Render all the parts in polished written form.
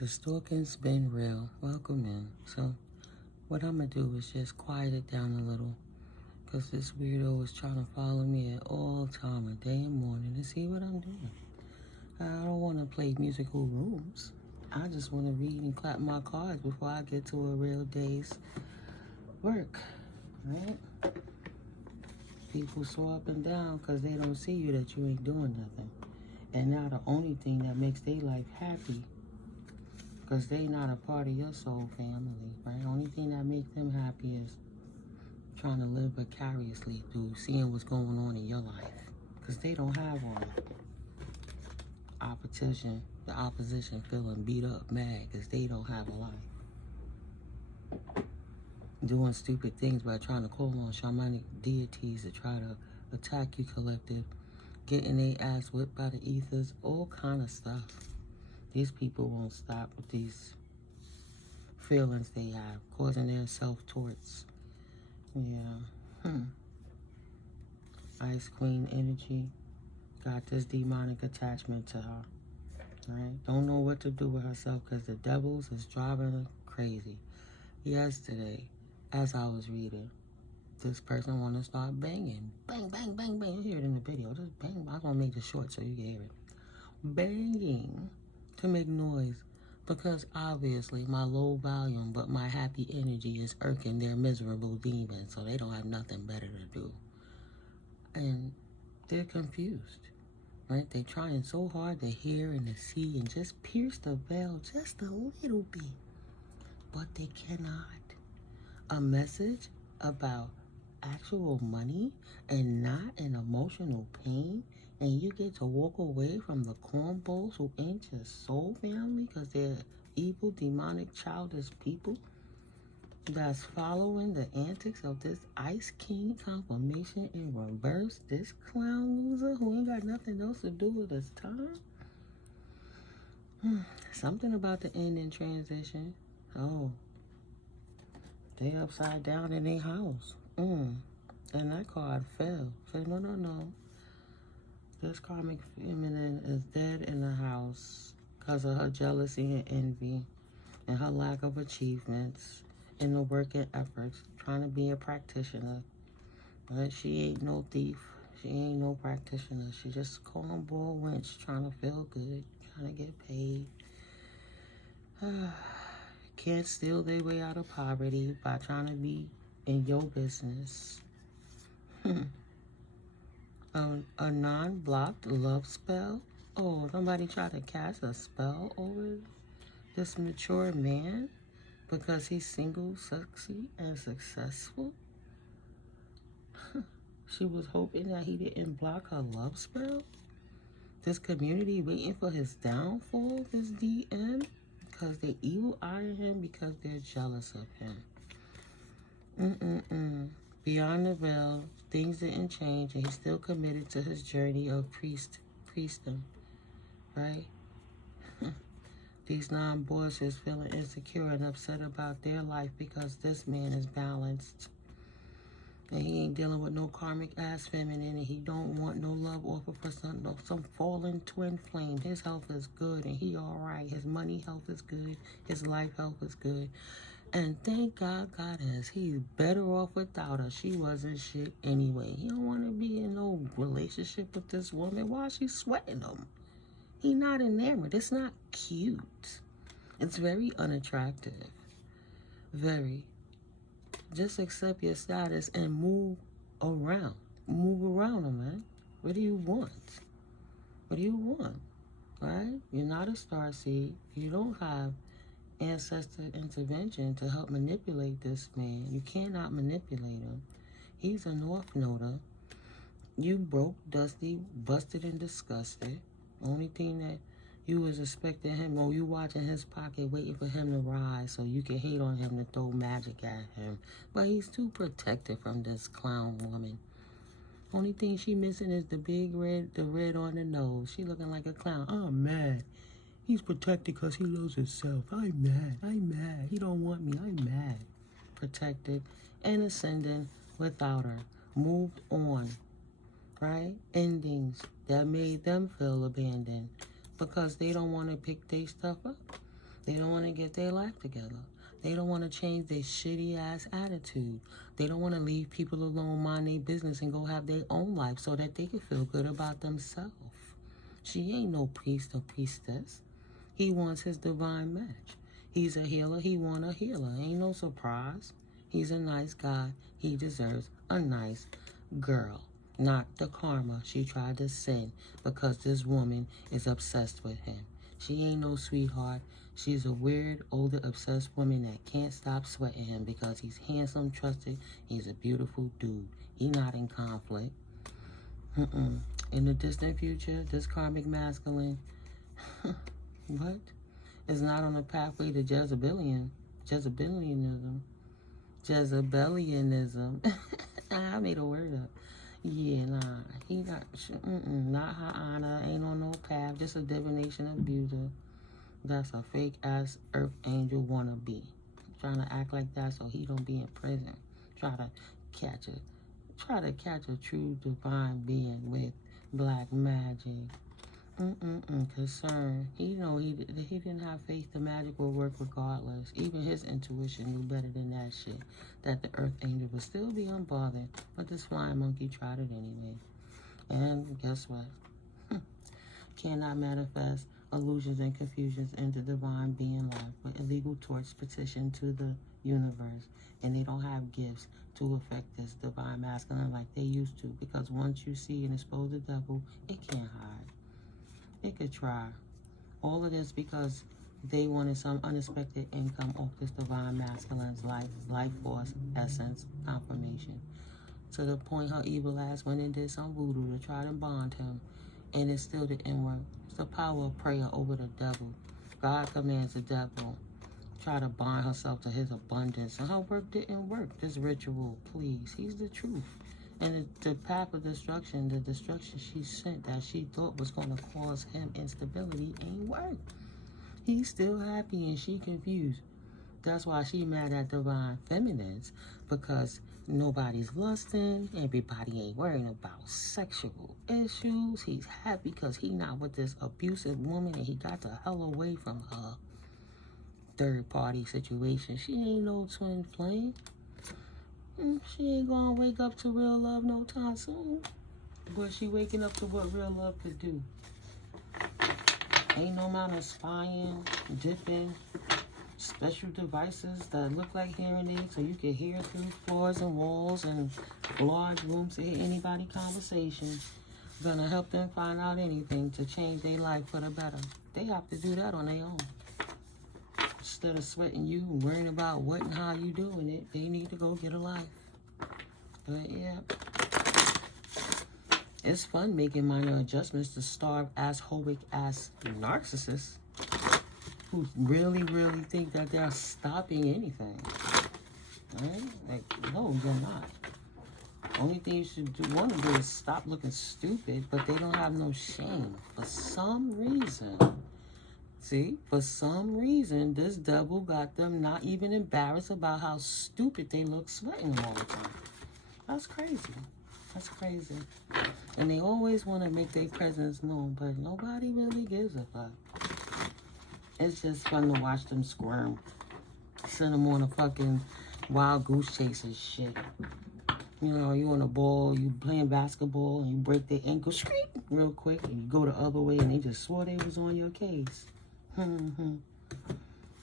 The stalking's been real. Welcome in. So, what I'm going to do is just quiet it down a little. Because this weirdo is trying to follow me at all time of day and morning to see what I'm doing. I don't want to play musical rooms. I just want to read and clap my cards before I get to a real day's work. Right? People soar up and down because they don't see you that you ain't doing nothing. And now the only thing that makes their life happy, because they not a part of your soul family, right? Only thing that makes them happy is trying to live vicariously through seeing what's going on in your life. Because they don't have all the opposition feeling beat up, mad, because they don't have a life. Doing stupid things by trying to call on shamanic deities to try to attack you collective. Getting their ass whipped by the ethers, all kind of stuff. These people won't stop with these feelings they have, causing their self-torts. Yeah. Ice Queen energy. Got this demonic attachment to her. Right? Don't know what to do with herself because the devils is driving her crazy. Yesterday, as I was reading, this person want to start banging. Bang, bang, bang, bang. You hear it in the video. Just bang. I'm going to make it short so you can hear it. Banging to make noise. Because obviously my low volume but my happy energy is irking their miserable demons. So they don't have nothing better to do. And they're confused. Right? They're trying so hard to hear and to see and just pierce the veil just a little bit. But they cannot. A message about actual money and not an emotional pain, and you get to walk away from the cornballs who ain't your soul family because they're evil, demonic, childish people that's following the antics of this Ice King confirmation in reverse. This clown loser who ain't got nothing else to do with his time. Something about the end in transition. Oh, they upside down in their house. And that card fell. Say, no. This karmic feminine is dead in the house because of her jealousy and envy and her lack of achievements in the work and efforts, trying to be a practitioner. But she ain't no thief. She ain't no practitioner. She just a cornball wench trying to feel good, trying to get paid. Can't steal their way out of poverty by trying to be in your business. A non-blocked love spell? Oh, somebody tried to cast a spell over this mature man because he's single, sexy, and successful? She was hoping that he didn't block her love spell? This community waiting for his downfall, this DM? Because they evil eye him because they're jealous of him. Beyond the veil, things didn't change, and he's still committed to his journey of priestdom, right? These non-boys is feeling insecure and upset about their life because this man is balanced. And he ain't dealing with no karmic ass feminine, and he don't want no love offer for some fallen twin flame. His health is good, and he all right. His money health is good. His life health is good. And thank God Goddess, he's better off without her. She wasn't shit anyway. He don't want to be in no relationship with this woman. Why is she sweating him? He not enamored. It's not cute. It's very unattractive. Very. Just accept your status and move around. Move around him, man. What do you want? What do you want? Right? You're not a starseed. You don't have ancestor intervention to help manipulate this man. You cannot manipulate him. He's a North Noder. You broke, dusty, busted, and disgusted. Only thing that you was expecting him, or you watching his pocket, waiting for him to rise so you can hate on him to throw magic at him. But he's too protected from this clown woman. Only thing she missing is the red on the nose. She looking like a clown. I'm mad. He's protected because he loves himself. I'm mad. He don't want me. I'm mad. Protected and ascending without her. Moved on. Right? Endings that made them feel abandoned because they don't want to pick their stuff up. They don't want to get their life together. They don't want to change their shitty-ass attitude. They don't want to leave people alone, mind their business, and go have their own life so that they can feel good about themselves. She ain't no priest or priestess. He wants his divine match. He's a healer. He want a healer. Ain't no surprise. He's a nice guy. He deserves a nice girl. Not the karma she tried to send because this woman is obsessed with him. She ain't no sweetheart. She's a weird, older, obsessed woman that can't stop sweating him because he's handsome, trusted. He's a beautiful dude. He not in conflict. In the distant future, this karmic masculine, what? Is not on the pathway to Jezebelianism. I made a word up. Yeah, nah. He not her honor. Ain't on no path. Just a divination abuser. That's a fake ass earth angel wannabe. Trying to act like that so he don't be in prison. Try to catch a true divine being with black magic. Concern. He know he didn't have faith the magic will work regardless. Even his intuition knew better than that shit. That the earth angel would still be unbothered. But this flying monkey tried it anyway. And guess what? Cannot manifest illusions and confusions into divine being life with illegal torch petition to the universe. And they don't have gifts to affect this divine masculine like they used to. Because once you see and expose the devil, it can't hide. It could try. All of this because they wanted some unexpected income off this divine masculine's life force, essence, confirmation. To the point her evil ass went and did some voodoo to try to bond him. And it still didn't work. It's the power of prayer over the devil. God commands the devil. Try to bind herself to his abundance. And her work didn't work. This ritual, please. He's the truth. And the path of destruction, the destruction she sent that she thought was going to cause him instability ain't worked. He's still happy and she confused. That's why she mad at divine feminines, because nobody's lusting. Everybody ain't worrying about sexual issues. He's happy because he not with this abusive woman and he got the hell away from her third party situation. She ain't no twin flame. She ain't gonna wake up to real love no time soon. But she waking up to what real love could do. Ain't no amount of spying, dipping, special devices that look like hearing aids so you can hear through floors and walls and large rooms to hear anybody's conversation. Gonna help them find out anything to change their life for the better. They have to do that on their own. Instead of sweating you and worrying about what and how you doing it, they need to go get a life. But yeah, it's fun making minor adjustments to starved ass, hoic ass narcissists who really, really think that they're stopping anything. Right? Like, no, you're not. Only thing you should want to do is stop looking stupid, but they don't have no shame for some reason. See, for some reason, this devil got them not even embarrassed about how stupid they look sweating all the time. That's crazy. That's crazy. And they always want to make their presence known, but nobody really gives a fuck. It's just fun to watch them squirm. Send them on a fucking wild goose chase and shit. You know, you on a ball, you playing basketball, and you break their ankle real quick, and you go the other way, and they just swore they was on your case.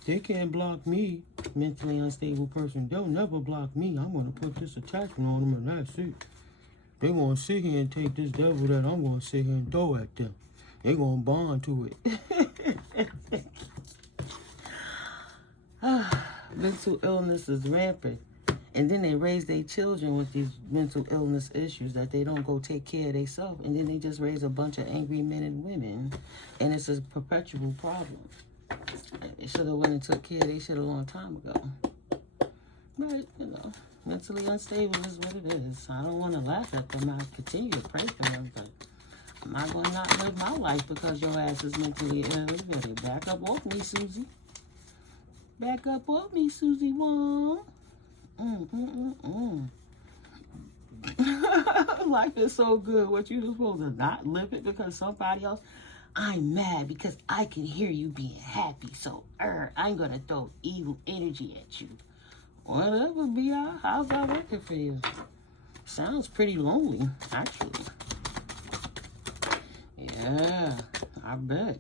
They can't block me, mentally unstable person. They'll never block me. I'm going to put this attachment on them and that's it. They're going to sit here and take this devil that I'm going to sit here and throw at them. They're going to bond to it. Mental illness is rampant. And then they raise their children with these mental illness issues that they don't go take care of themselves. And then they just raise a bunch of angry men and women. And it's a perpetual problem. They should have went and took care of their shit a long time ago. But, you know, mentally unstable is what it is. I don't want to laugh at them. I continue to pray for them. But I'm not going to not live my life because your ass is mentally ill. You better back up off me, Susie. Back up off me, Susie Wong. Life is so good. What you supposed to not live it because somebody else? I'm mad because I can hear you being happy. So, I'm going to throw evil energy at you. Whatever, B.I. How's that working for you? Sounds pretty lonely, actually. Yeah, I bet.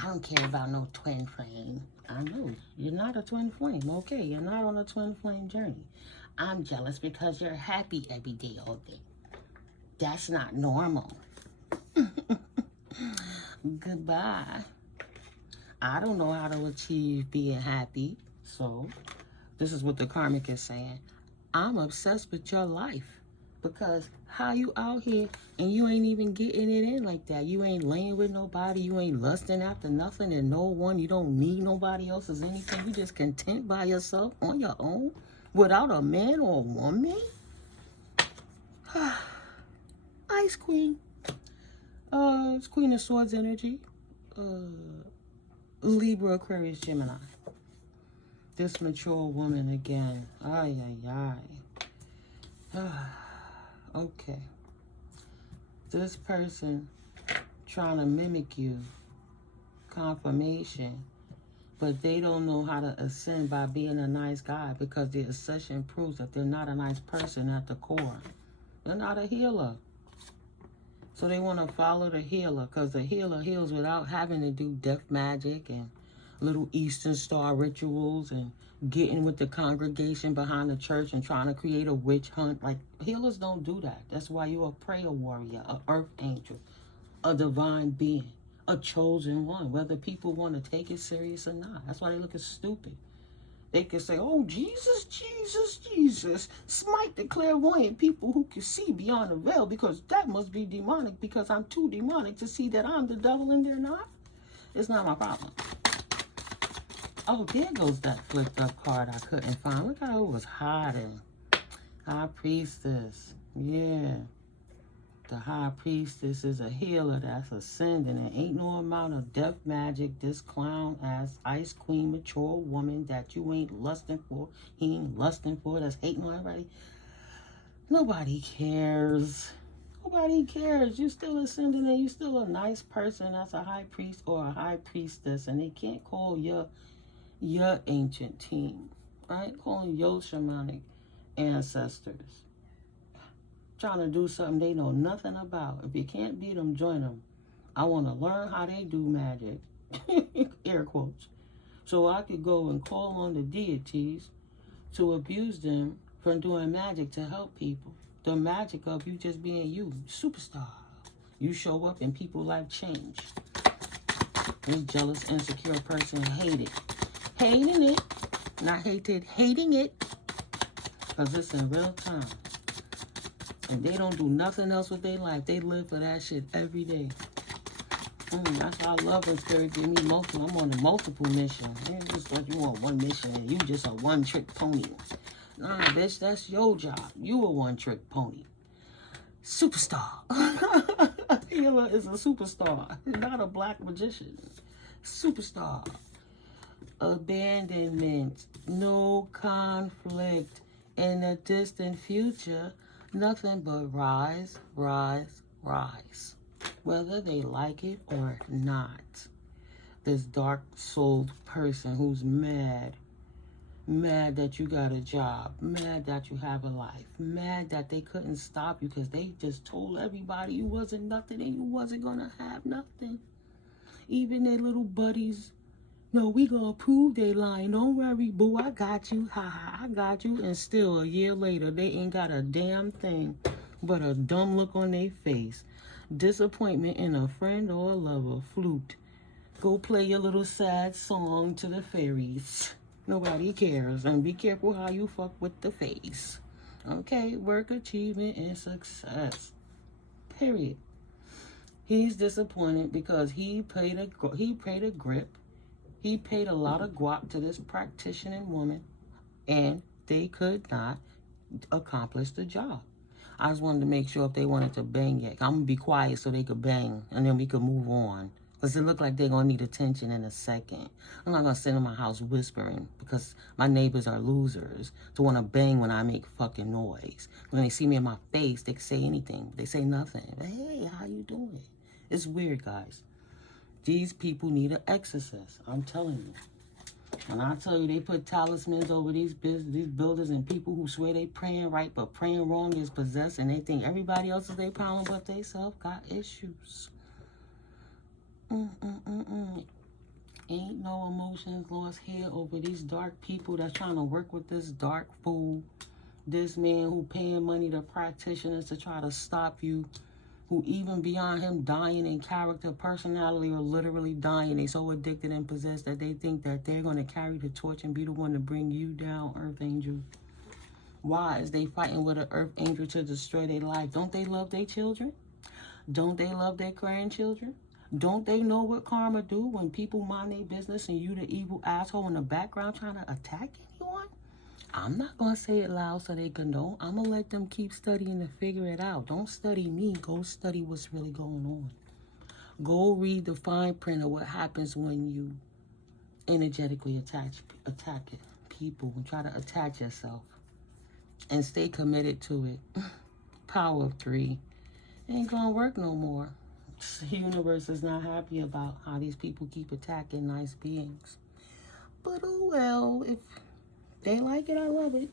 I don't care about no twin flame. I know. You're not a twin flame. Okay, you're not on a twin flame journey. I'm jealous because you're happy every day, all day. That's not normal. Goodbye. I don't know how to achieve being happy. So, this is what the karmic is saying. I'm obsessed with your life. Because how you out here and you ain't even getting it in like that. You ain't laying with nobody. You ain't lusting after nothing and no one. You don't need nobody else's anything. You just content by yourself on your own without a man or a woman. Ice Queen. It's Queen of Swords energy. Libra, Aquarius, Gemini. This mature woman again. Ay, ay, ay. Okay. This person trying to mimic you. Confirmation. But they don't know how to ascend by being a nice guy because the ascension proves that they're not a nice person at the core. They're not a healer. So they want to follow the healer because the healer heals without having to do death magic and little Eastern Star rituals and getting with the congregation behind the church and trying to create a witch hunt. Like, healers don't do that. That's why you're a prayer warrior, an earth angel, a divine being, a chosen one, whether people want to take it serious or not. That's why they look stupid. They can say, oh, Jesus, Jesus, Jesus, smite the clairvoyant people who can see beyond the veil because that must be demonic because I'm too demonic to see that I'm the devil and they're not. It's not my problem. Oh, there goes that flipped up card I couldn't find. Look how it was hiding. High Priestess. Yeah. The High Priestess is a healer that's ascending. And ain't no amount of death magic this clown-ass Ice Queen mature woman that you ain't lusting for. He ain't lusting for. That's hating on everybody. Nobody cares. Nobody cares. You still ascending and you still a nice person that's a high priest or a high priestess. And they can't call your ancient team, right? Calling your shamanic ancestors. Trying to do something they know nothing about. If you can't beat them, join them. I want to learn how they do magic. Air quotes. So I could go and call on the deities to abuse them from doing magic to help people. The magic of you just being you. Superstar. You show up and people's life change. This jealous, insecure person hated. Hating it. Not hated. Hating it. Because it's in real time. And they don't do nothing else with their life. They live for that shit every day. That's why I love when Spirit give me multiple. I'm on a multiple mission. It's just like you on one mission and you just a one-trick pony. Nah, bitch, that's your job. You a one-trick pony. Superstar. Healer is a superstar. Not a black magician. Superstar. Abandonment. No conflict. In the distant future, nothing but rise, rise, rise. Whether they like it or not. This dark-souled person who's mad. Mad that you got a job. Mad that you have a life. Mad that they couldn't stop you because they just told everybody you wasn't nothing and you wasn't going to have nothing. Even their little buddies. No, we gonna prove they lying. Don't worry, boo, I got you. Ha ha, I got you. And still, a year later, they ain't got a damn thing but a dumb look on their face. Disappointment in a friend or a lover. Flute. Go play your little sad song to the fairies. Nobody cares. And be careful how you fuck with the face. Okay, work, achievement, and success. Period. He's disappointed because he paid a grip. He paid a lot of guap to this practicing woman, and they could not accomplish the job. I just wanted to make sure if they wanted to bang yet. I'm going to be quiet so they could bang, and then we could move on. Because it looked like they're going to need attention in a second. I'm not going to sit in my house whispering because my neighbors are losers to want to bang when I make fucking noise. When they see me in my face, they can say anything. They say nothing. Hey, how you doing? It's weird, guys. These people need an exorcist. I'm telling you. And I tell you, they put talismans over these builders, and people who swear they praying right, but praying wrong is possessed, and they think everybody else is their problem, but they self got issues. Ain't no emotions lost here over these dark people that's trying to work with this dark fool. This man who paying money to practitioners to try to stop you, who even beyond him dying in character, personality, or literally dying, they so addicted and possessed that they think that they're going to carry the torch and be the one to bring you down, Earth Angel. Why? Is they fighting with an Earth Angel to destroy their life? Don't they love their children? Don't they love their grandchildren? Don't they know what karma do when people mind their business and you the evil asshole in the background trying to attack anyone? I'm not going to say it loud so they can know. I'm going to let them keep studying to figure it out. Don't study me. Go study what's really going on. Go read the fine print of what happens when you energetically attack people and try to attach yourself. And stay committed to it. Power of 3. Ain't going to work no more. The universe is not happy about how these people keep attacking nice beings. But oh well, if they like it, I love it.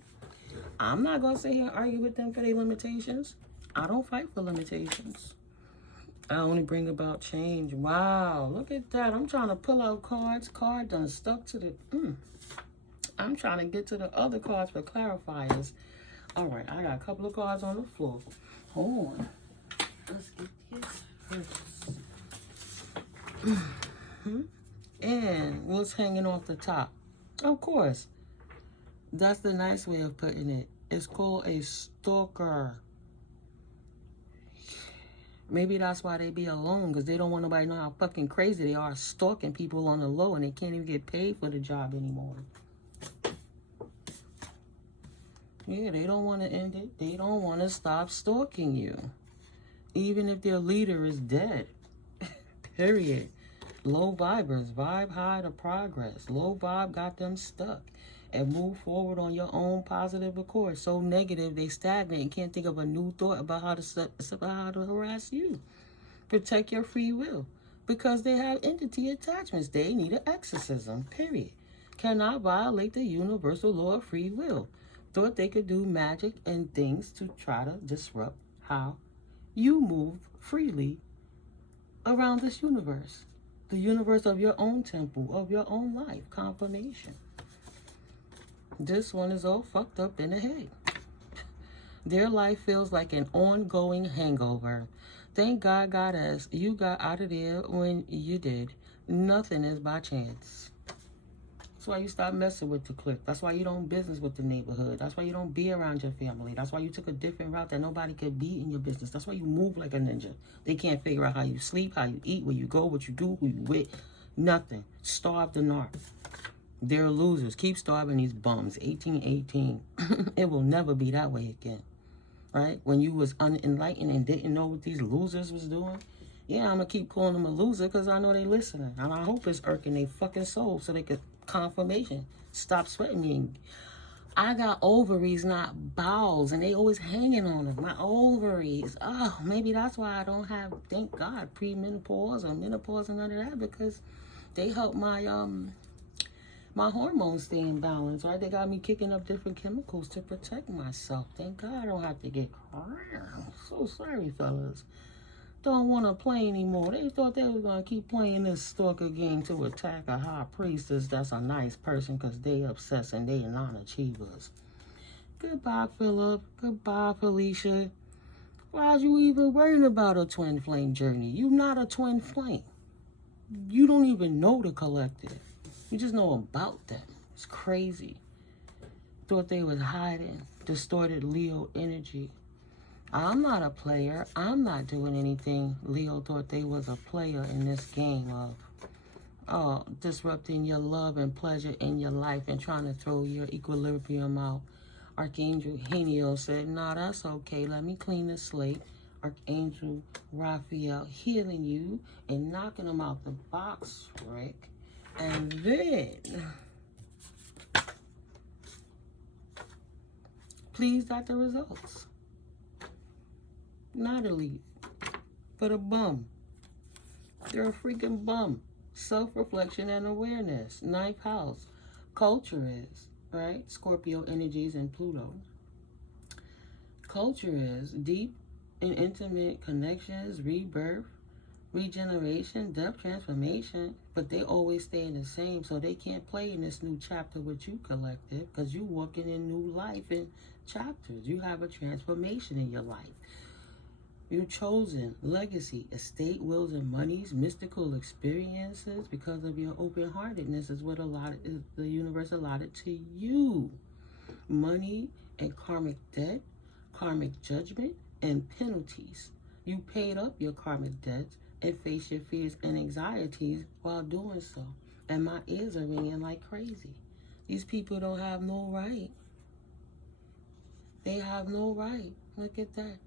I'm not going to sit here and argue with them for their limitations. I don't fight for limitations. I only bring about change. Wow, look at that. I'm trying to pull out cards. Card done stuck to the... I'm trying to get to the other cards for clarifiers. All right, I got a couple of cards on the floor. Hold on. Let's get this first. And what's hanging off the top? Of course. That's the nice way of putting it. It's called a stalker. Maybe that's why they be alone, because they don't want nobody to know how fucking crazy they are stalking people on the low, and they can't even get paid for the job anymore. Yeah, they don't want to end it. They don't want to stop stalking you. Even if their leader is dead. Period. Low vibers. Vibe high to progress. Low vibe got them stuck. And move forward on your own positive accord. So negative, they stagnate and can't think of a new thought about how to harass you. Protect your free will. Because they have entity attachments. They need an exorcism. Period. Cannot violate the universal law of free will. Thought they could do magic and things to try to disrupt how you move freely around this universe. The universe of your own temple, of your own life. Confirmation. This one is all fucked up in the head. Their life feels like an ongoing hangover. Thank God, goddess, you got out of there when you did. Nothing is by chance. That's why you stop messing with the clique. That's why you don't business with the neighborhood. That's why you don't be around your family. That's why you took a different route that nobody could be in your business. That's why you move like a ninja. They can't figure out how you sleep, how you eat, where you go, what you do, who you with. Nothing. Starve the narc. They're losers. Keep starving these bums. 1818. It will never be that way again. Right? When you was unenlightened and didn't know what these losers was doing. Yeah, I'm going to keep calling them a loser because I know they listening. And I hope it's irking their fucking soul so they could confirmation. Stop sweating me. I got ovaries, not bowels, and they always hanging on them. My ovaries. Oh, maybe that's why I don't have, thank God, premenopause or menopause and none of that, because they help my my hormones stay in balance, right? They got me kicking up different chemicals to protect myself. Thank God I don't have to get crying. I'm so sorry, fellas. Don't want to play anymore. They thought they were going to keep playing this stalker game to attack a high priestess that's a nice person because they obsessed and they non-achievers. Goodbye, Philip. Goodbye, Felicia. Why'd you even worrying about a twin flame journey? You not a twin flame. You don't even know the collective. You just know about them. It's crazy. Thought they was hiding. Distorted Leo energy. I'm not a player. I'm not doing anything. Leo thought they was a player in this game of disrupting your love and pleasure in your life and trying to throw your equilibrium out. Archangel Heniel said, nah, that's okay. Let me clean the slate. Archangel Raphael healing you and knocking them out the box, Rick. And then, pleased at the results. Not elite, but a bum. They're a freaking bum. Self-reflection and awareness. Ninth house. Culture is, right? Scorpio energies and Pluto. Culture is deep and intimate connections, rebirth, regeneration, depth, transformation, but they always stay the same, so they can't play in this new chapter with you, collective, because you walking in new life in chapters. You have a transformation in your life. You're chosen, legacy, estate, wills, and monies, mystical experiences, because of your open-heartedness is what the universe allotted to you. Money and karmic debt, karmic judgment, and penalties. You paid up your karmic debts and face your fears and anxieties while doing so. And my ears are ringing like crazy. These people don't have no right. They have no right. Look at that.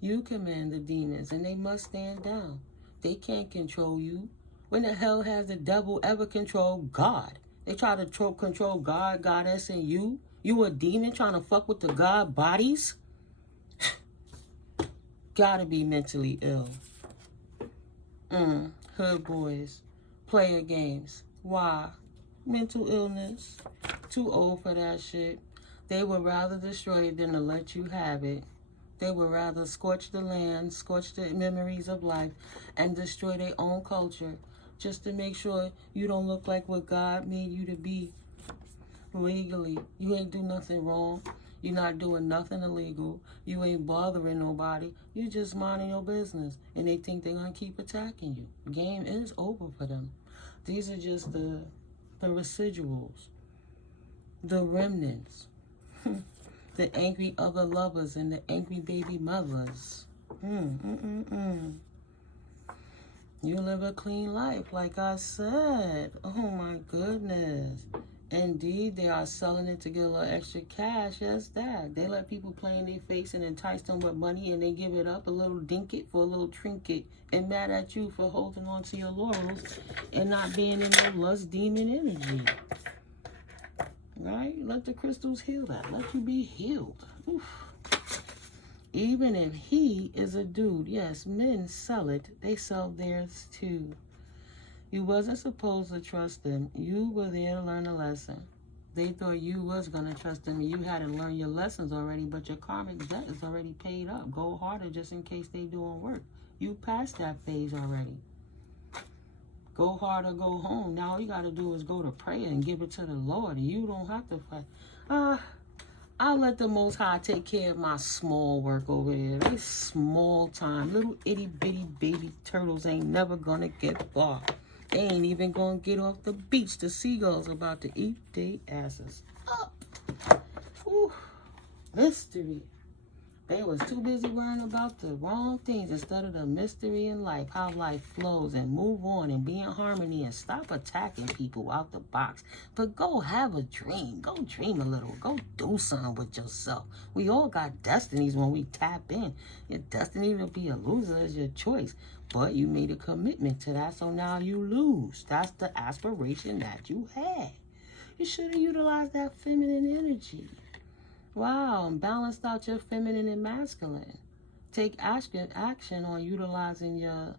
You command the demons and they must stand down. They can't control you. When the hell has the devil ever controlled God? They try to control God, goddess, and you. You a demon trying to fuck with the God bodies? Gotta be mentally ill. Hood boys, player games. Why? Mental illness. Too old for that shit. They would rather destroy it than to let you have it. They would rather scorch the land, scorch the memories of life, and destroy their own culture just to make sure you don't look like what God made you to be legally. You ain't do nothing wrong. You're not doing nothing illegal. You ain't bothering nobody. You just minding your business. And they think they're going to keep attacking you. The game is over for them. These are just the residuals, the remnants, the angry other lovers and the angry baby mothers. You live a clean life, like I said. Oh my goodness. Indeed, they are selling it to get a little extra cash. Yes, that. They let people play in their face and entice them with money, and they give it up, a little dinket for a little trinket, and mad at you for holding on to your laurels and not being in no lust demon energy. Right? Let the crystals heal that. Let you be healed. Oof. Even if he is a dude, yes, men sell it. They sell theirs too. You wasn't supposed to trust them. You were there to learn a lesson. They thought you was going to trust them and you hadn't learned your lessons already, but your karmic debt is already paid up. Go harder just in case they doing work. You passed that phase already. Go hard or go home. Now all you got to do is go to prayer and give it to the Lord. And you don't have to fight. I'll let the Most High take care of my small work over there. They small time. Little itty bitty baby turtles ain't never going to get far. They ain't even going to get off the beach. The seagulls about to eat their asses up. Ooh, mystery. They was too busy worrying about the wrong things instead of the mystery in life, how life flows, and move on and be in harmony and stop attacking people out the box. But go have a dream. Go dream a little. Go do something with yourself. We all got destinies when we tap in. Your destiny to be a loser is your choice. But you made a commitment to that, so now you lose. That's the aspiration that you had. You should have utilized that feminine energy. Wow, and balanced out your feminine and masculine. Take action on utilizing your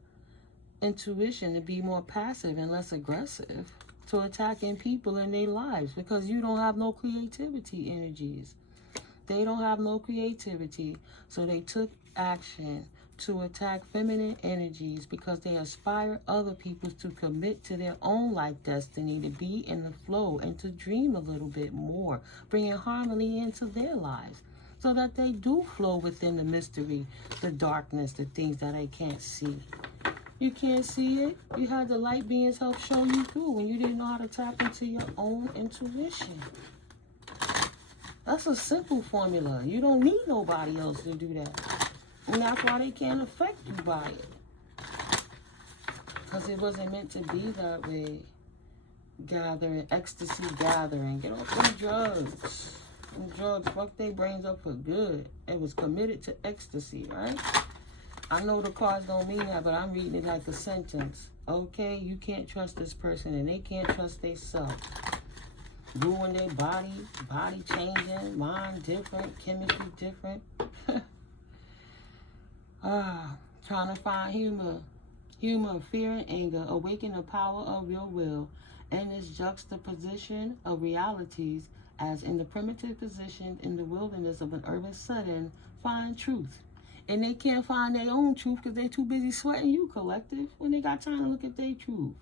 intuition to be more passive and less aggressive to attacking people in their lives because you don't have no creativity energies. They don't have no creativity, so they took action to attack feminine energies because they aspire other people to commit to their own life destiny, to be in the flow and to dream a little bit more, bringing harmony into their lives so that they do flow within the mystery, the darkness, the things that they can't see. You can't see it. You had the light beings help show you through when you didn't know how to tap into your own intuition. That's a simple formula. You don't need nobody else to do that. And that's why they can't affect you by it. Because it wasn't meant to be that way. Gathering, ecstasy gathering. Get off them drugs. Them drugs fuck their brains up for good. It was committed to ecstasy, right? I know the cards don't mean that, but I'm reading it like a sentence. Okay, you can't trust this person and they can't trust themselves. Ruin their body changing, mind different, chemistry different. Trying to find humor Humor of fear and anger. Awaken the power of your will and its juxtaposition of realities as in the primitive position in the wilderness of an urban setting. Find truth. And they can't find their own truth because they're too busy sweating you, collective, when they got time to look at their truth.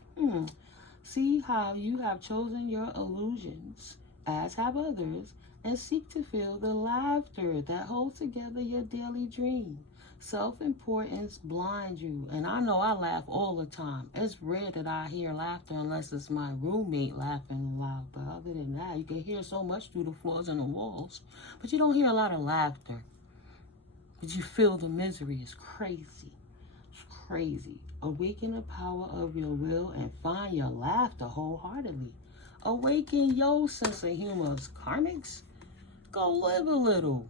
See how you have chosen your illusions, as have others, and seek to feel the laughter that holds together your daily dream. Self-importance blinds you. And I know I laugh all the time. It's rare that I hear laughter unless it's my roommate laughing loud. But other than that, you can hear so much through the floors and the walls. But you don't hear a lot of laughter. But you feel the misery. It's crazy. It's crazy. Awaken the power of your will and find your laughter wholeheartedly. Awaken your sense of humor. Karmics, go live a little.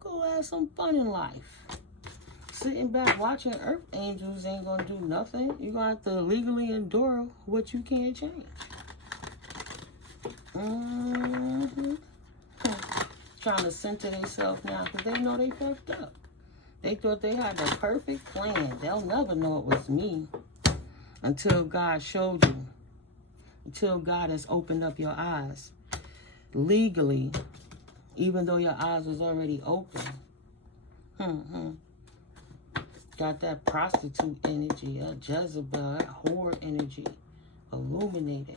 Go have some fun in life. Sitting back watching Earth Angels ain't gonna do nothing. You're gonna have to legally endure what you can't change. Trying to center themselves now because they know they fucked up. They thought they had the perfect plan. They'll never know it was me until God showed you. Until God has opened up your eyes. Legally, even though your eyes was already open. Got that prostitute energy, a Jezebel, that whore energy, illuminated.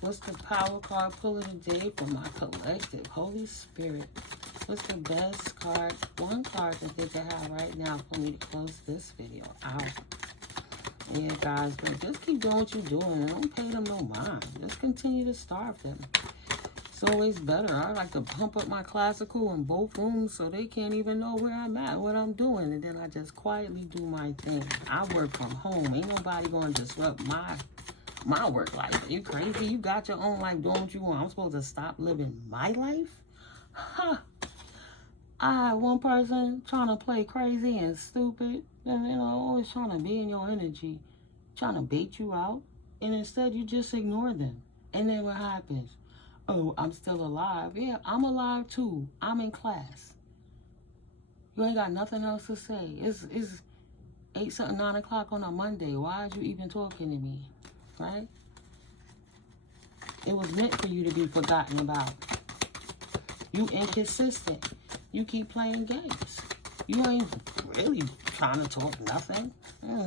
What's the power card pull of the day for my collective? Holy Spirit. What's the best card? One card that they can have right now for me to close this video out. Yeah, guys, but just keep doing what you're doing and don't pay them no mind. Just continue to starve them. It's always better. I like to pump up my classical in both rooms so they can't even know where I'm at, what I'm doing. And then I just quietly do my thing. I work from home. Ain't nobody going to disrupt my work life. Are you crazy? You got your own life doing what you want. I'm supposed to stop living my life? Huh. I had one person trying to play crazy and stupid. And, always trying to be in your energy. Trying to bait you out. And instead, you just ignore them. And then what happens? Oh, I'm still alive. Yeah, I'm alive too. I'm in class. You ain't got nothing else to say. It's 9 o'clock on a Monday. Why are you even talking to me? Right? It was meant for you to be forgotten about. You inconsistent. You keep playing games. You ain't really trying to talk nothing.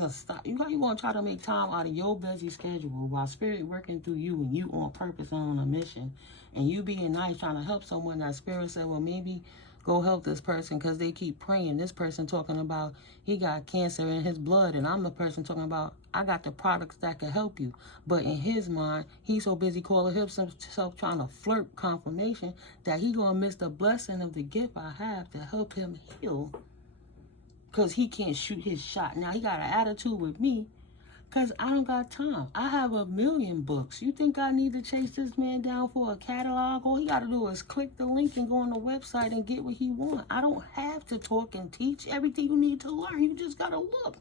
Stop. You want to try to make time out of your busy schedule while spirit working through you and you on purpose and on a mission. And you being nice, trying to help someone that spirit said, well, maybe go help this person because they keep praying. This person talking about he got cancer in his blood. And I'm the person talking about I got the products that can help you. But in his mind, he's so busy calling himself trying to flirt confirmation that he going to miss the blessing of the gift I have to help him heal. Because he can't shoot his shot. Now, he got an attitude with me because I don't got time. I have 1,000,000 books. You think I need to chase this man down for a catalog? All he got to do is click the link and go on the website and get what he wants. I don't have to talk and teach everything you need to learn. You just got to look.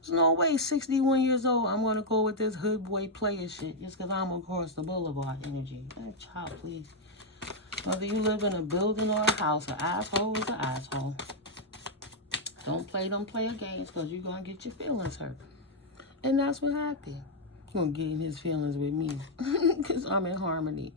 There's no way 61 years old I'm going to go with this hood boy player shit just because I'm across the boulevard energy. Hey, child, please. Whether you live in a building or a house, an asshole is an asshole. Don't play games because you're going to get your feelings hurt. And that's what happened. You're going to get in his feelings with me because I'm in harmony.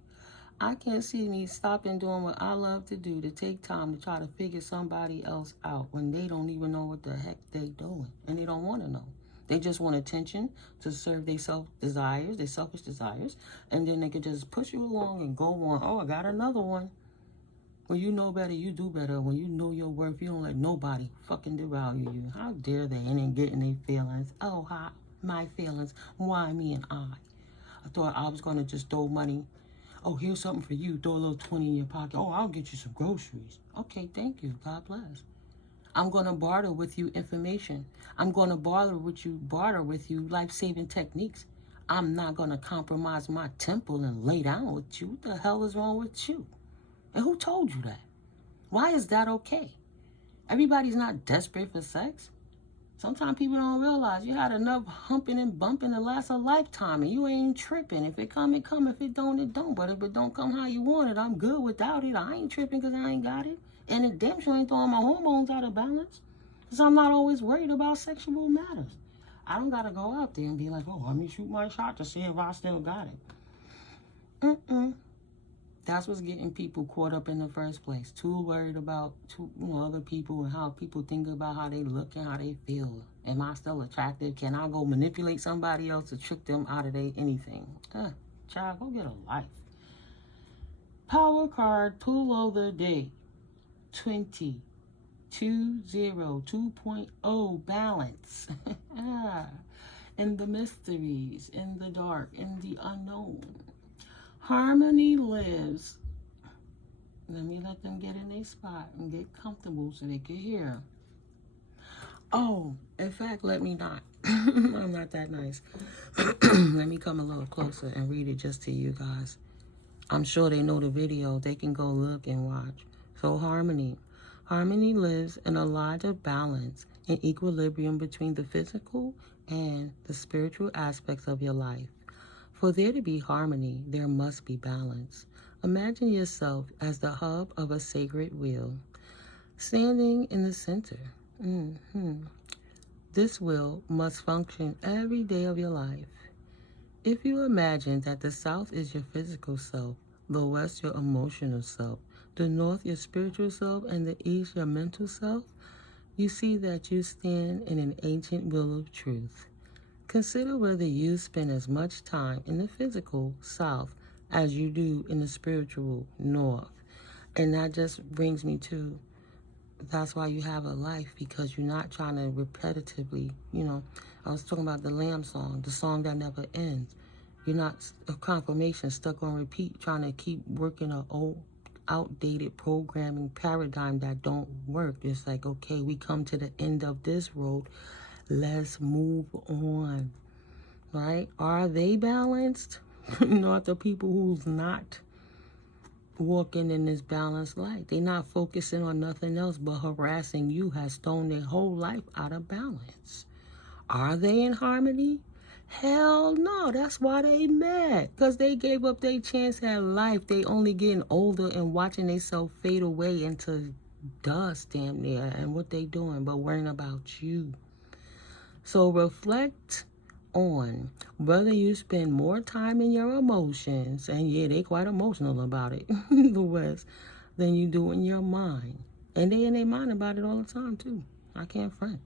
I can't see me stopping doing what I love to do to take time to try to figure somebody else out when they don't even know what the heck they doing. And they don't want to know. They just want attention to serve their self-desires, their selfish desires. And then they can just push you along and go on. Oh, I got another one. When you know better, you do better. When you know your worth, you don't let nobody fucking devalue you. How dare they? And then getting their feelings. Oh, hi, my feelings. Why me and I? I thought I was going to just throw money. Oh, here's something for you. Throw a little 20 in your pocket. Oh, I'll get you some groceries. Okay, thank you. God bless. I'm going to barter with you information. I'm going to barter with you life-saving techniques. I'm not going to compromise my temple and lay down with you. What the hell is wrong with you? And who told you that? Why is that okay? Everybody's not desperate for sex. Sometimes people don't realize you had enough humping and bumping to last a lifetime and you ain't tripping. If it come, it come. If it don't, it don't. But if it don't come how you want it, I'm good without it. I ain't tripping because I ain't got it. And it damn sure ain't throwing my hormones out of balance because I'm not always worried about sexual matters. I don't got to go out there and be like, oh, let me shoot my shot to see if I still got it. That's what's getting people caught up in the first place. Too worried about other people and how people think about how they look and how they feel. Am I still attractive? Can I go manipulate somebody else to trick them out of anything? Child, go get a life. Power card, pull over day. 20. 2.0 balance. In the mysteries, in the dark, in the unknown. Harmony lives. Let me let them get in their spot and get comfortable so they can hear. Oh, in fact, let me not. I'm not that nice. Let me come a little closer and read it just to you guys. I'm sure they know the video. They can go look and watch. So harmony. Harmony lives in a larger balance and equilibrium between the physical and the spiritual aspects of your life. For there to be harmony, there must be balance. Imagine yourself as the hub of a sacred wheel, standing in the center. This wheel must function every day of your life. If you imagine that the south is your physical self, the west your emotional self, the north your spiritual self, and the east your mental self, you see that you stand in an ancient wheel of truth. Consider whether you spend as much time in the physical south as you do in the spiritual north. And that just brings me to, that's why you have a life, because you're not trying to repetitively, I was talking about the Lamb song, the song that never ends. You're not a confirmation stuck on repeat, trying to keep working an old, outdated programming paradigm that don't work. It's like, okay, we come to the end of this road. Let's move on, right? Are they balanced? Not the people who's not walking in this balanced light. They're not focusing on nothing else but harassing you, has thrown their whole life out of balance. Are they in harmony? Hell no. That's why they mad. Because they gave up their chance at life. They only getting older and watching themselves fade away into dust damn near. And what they doing but worrying about you. So reflect on whether you spend more time in your emotions, and yeah, they quite emotional about it, the West, than you do in your mind. And they in their mind about it all the time too. I can't front.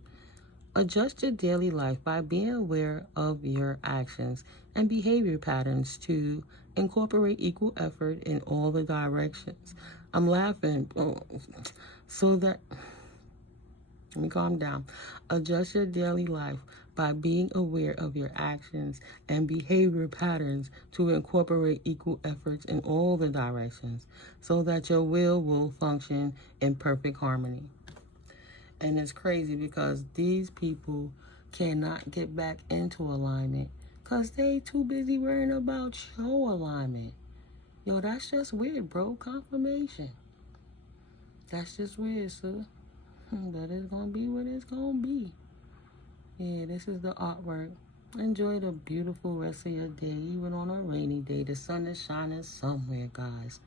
Adjust your daily life by being aware of your actions and behavior patterns to incorporate equal effort in all the directions. I'm laughing so that, let me calm down. Adjust your daily life by being aware of your actions and behavior patterns to incorporate equal efforts in all the directions so that your will function in perfect harmony. And it's crazy because these people cannot get back into alignment because they too busy worrying about your alignment. Yo, that's just weird, bro. Confirmation. That's just weird, sir. But it's going to be what it's going to be. Yeah, this is the artwork. Enjoy the beautiful rest of your day, even on a rainy day. The sun is shining somewhere, guys.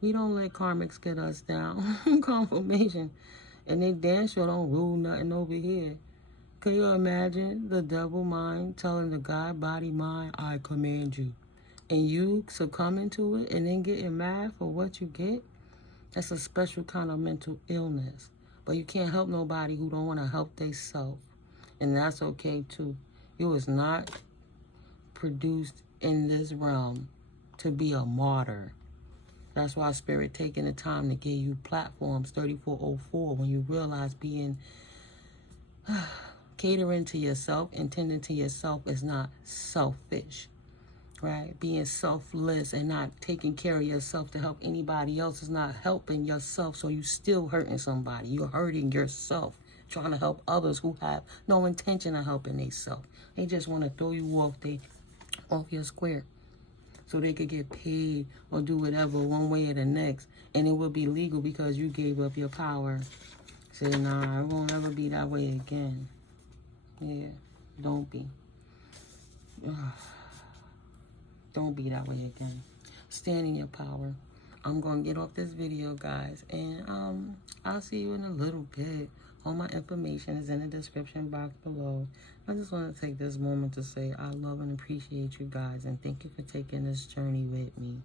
We don't let karmics get us down. Confirmation. And they damn sure don't rule nothing over here. Can you imagine the double mind telling the God, body, mind, I command you. And you succumbing to it and then getting mad for what you get? That's a special kind of mental illness. But you can't help nobody who don't want to help themselves. And that's okay too. You was not produced in this realm to be a martyr. That's why Spirit taking the time to give you platforms 3404 when you realize being catering to yourself and tending to yourself is not selfish, right? Being selfless and not taking care of yourself to help anybody else is not helping yourself, so you still hurting somebody. You're hurting yourself, trying to help others who have no intention of helping themselves. They just want to throw you off your square so they could get paid or do whatever one way or the next, and it will be legal because you gave up your power. Say, nah, it won't ever be that way again. Yeah, don't be. Don't be that way again. Stand in your power. I'm going to get off this video, guys, and I'll see you in a little bit All my information is in the description box below. I just want to take this moment to say I love and appreciate you guys, and thank you for taking this journey with me.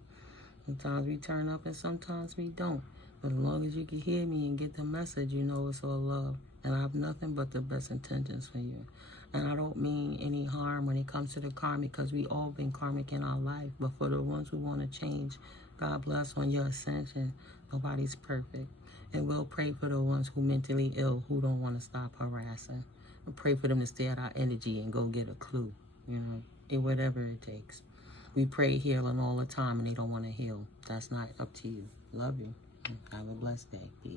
Sometimes we turn up and sometimes we don't. But as long as you can hear me and get the message, you know it's all love. And I have nothing but the best intentions for you. And I don't mean any harm when it comes to the karmic, because we all been karmic in our life. But for the ones who want to change, God bless on your ascension. Nobody's perfect. And we'll pray for the ones who mentally ill, who don't want to stop harassing. We'll pray for them to stay at our energy and go get a clue, you know, and whatever it takes. We pray healing all the time and they don't want to heal. That's not up to you. Love you. Have a blessed day. Peace.